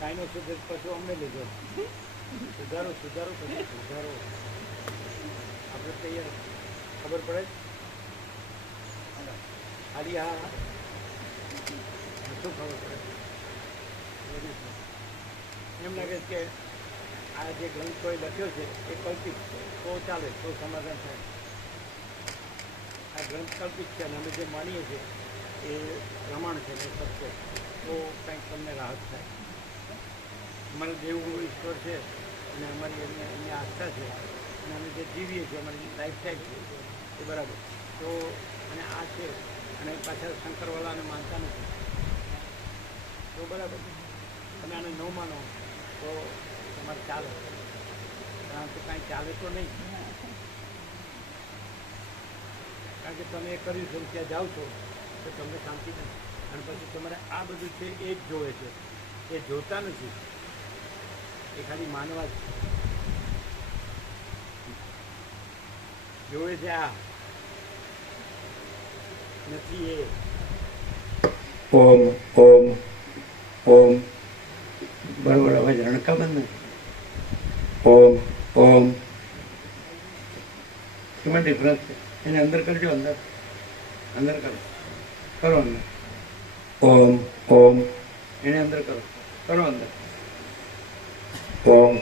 કાંઈ નો સુધરે પછી અમને લીધો સુધારો સુધારો પછી સુધારો આપણે તૈયાર ખબર પડે ખાલી આ શું ખબર પડે એમ લાગે કે આ જે ગ્રંથ કોઈ લખ્યો છે એ કલ્પિત છે તો ચાલે તો સમાધાન થાય. આ ગ્રંથ કલ્પિત છે અને અમે જે માનીએ છીએ એ પ્રમાણ છે ને સત્ય તો કંઈક તમને રાહત થાય. અમારો દેવગુરુ ઈશ્વર છે અને અમારી એમની આસ્થા છે અને અમે જે જીવીએ છીએ અમારી લાઈફસ્ટાઈલ છે એ બરાબર તો અને આ છે અને પાછળ શંકરવાલાને માનતા નથી તો બરાબર તમે આને ન માનો તો તમારે ચાલે કારણ કે કાંઈ ચાલે તો નહીં કારણ કે તમે એ કર્યું છે ત્યાં જાઓ છો તો તમને શાંતિ નથી અને પછી તમારે આ બધું છે એ જ જોવે છે એ જોતા નથી એ ખાલી માનવા જ જોવે છે આ નથી એ ઓમ ઓમ ઓમ બરોબર અવાજ રણકા બંધ નથી. ઓમ ઓમ એમાં ડિફરન્સ છે એને અંદર કરજો અંદર અંદર કરો કરો અંદર ઓમ ઓમ એને અંદર કરો કરો અંદર ઓમ